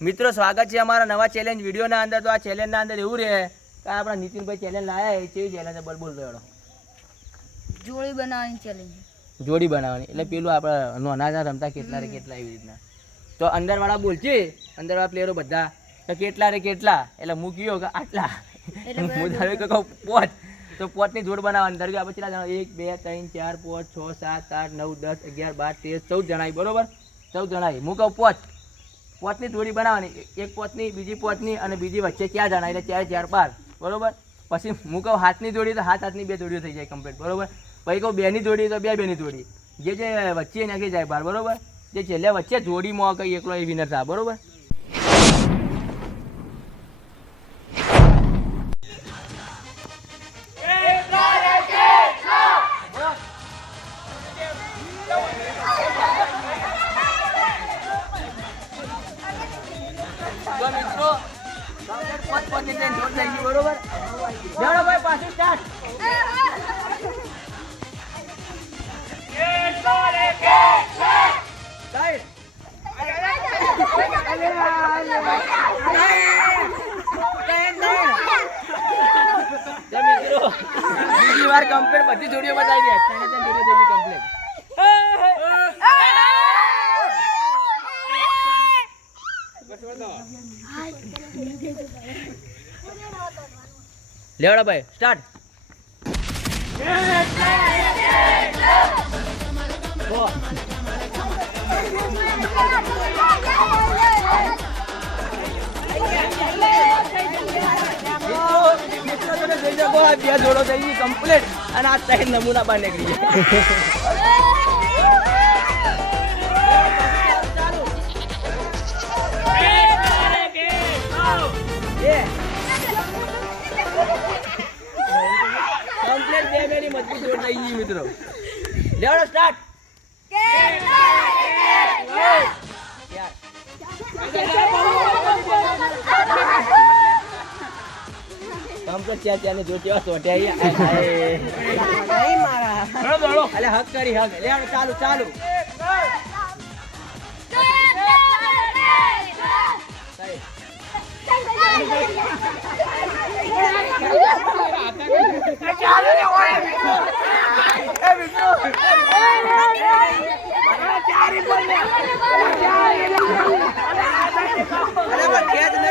મિત્રો સ્વાગત છે અમારા નવા ચેલેન્જ વિડીયોના અંદર। તો આ ચેલેન્જના અંદર એવું રહે કે આપણા નીતિનભાઈ ચેલેન્જ લાયા એ કેવી ચેલેન્જ બોલ બોલ દોડો જોડી બનાવવાની ચેલેન્જ જોડી બનાવવાની એટલે પેલું આપણે નાના રમતા કેટલા રે કેટલા એવી રીતના તો અંદરવાળા બોલશે અંદરવાળા પ્લેયરો બધા તો કેટલા રે કેટલા એટલે હું કયો કે આટલા હું ધારો કે કહું 5 તો 5 ની જોડ બનાવવાની અંદર આપણે કેટલા જણા 1 2 3 4 5 6 7 8 9 10 11 12 13 14 જણા બરોબર 14 જણા હું કહું 5 પોતની જોડી બનાવવાની એક પોતની બીજી પોતની અને બીજી વચ્ચે 4 જણા એટલે 4 4 12 બરોબર પછી હું કહું હાથની જોડી તો હાથની 2 જોડીઓ થઈ જાય કમ્પ્લીટ બરોબર પછી કહું 2 ની જોડી તો 2 ની જોડી જે વચ્ચે નાખી જાય બહાર બરોબર જે છેલ્લે વચ્ચે જોડીમાં કઈ એકલો એ વિનર થાય બરોબર બરોબર જાડો ભાઈ પાછું સ્ટાર્ટ બીજી વાર કમ્પ્લીટ બધી જોડીઓ બતાવી દે જોડીઓ થઈ ગઈ કમ્પ્લીટ લેવડા ભાઈ સ્ટાર્ટ બે જોડો થઈ ગઈ કમ્પ્લીટ અને આ 3 નમૂના બહાર નીકળી કમ્પ્લીટ બે મેની મજબૂત જોડ થઈ ગઈ મિત્રો લેવડો સ્ટાર્ટ કમ્પ્લીટ ચાર ને જોટ્યો સોટ્યા નહીં મારા દોડો અલે હક કરી હક લેવડો ચાલુ ચાલુ ચાલુ ને ઓય એ મિત્રો ચારી બોલ લે ચારી અરે બકેત ન લે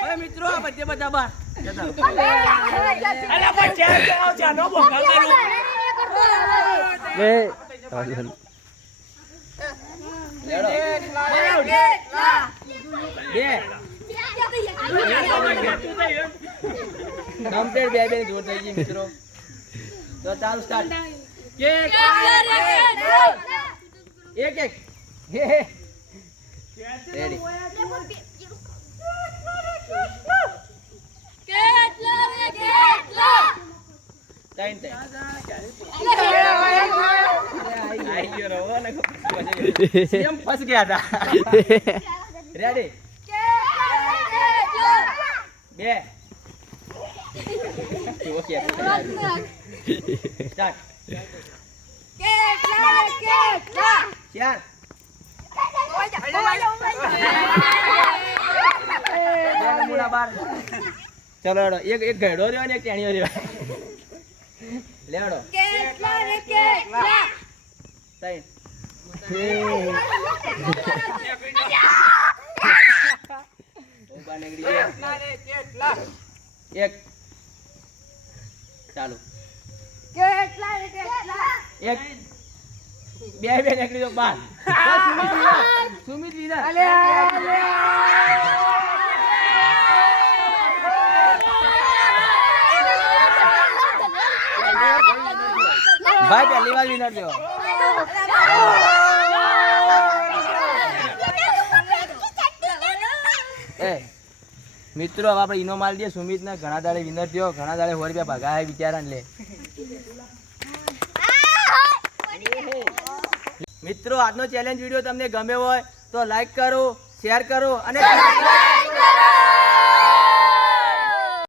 ઓય મિત્રો આ બધે બધા બા અરે બકેત આવ જાનો બોકા કરું લે કમ્પ્લીટ બે જોડ થઈ ગઈ મિત્રો તો ચાલુ સ્ટાર્ટ એક એક રેડી ટાઈમ ફસ ગયા હતા રેડી બે ઓકે સ્ટાર્ટ ચાર ચલો એક એક ઘેડો રહ્યો ને એક ટેણીઓ રહ્યો લેવડો એક ચાલુ એક બે નીકળી દો બાર સુમિત વિનર ભાઈ પહેલી વાર વિનર થયો મિત્રો હવે આપણે ઈનો માલ દઈએ સુમિત ને ઘણા દાડે વિનર થયો ઘણા દાડે 100 રૂપિયા ભાગા બિચારા લે મિત્રો આજનો ચેલેન્જ વિડીયો તમને ગમ્યો હોય તો લાઈક કરો શેર કરો અને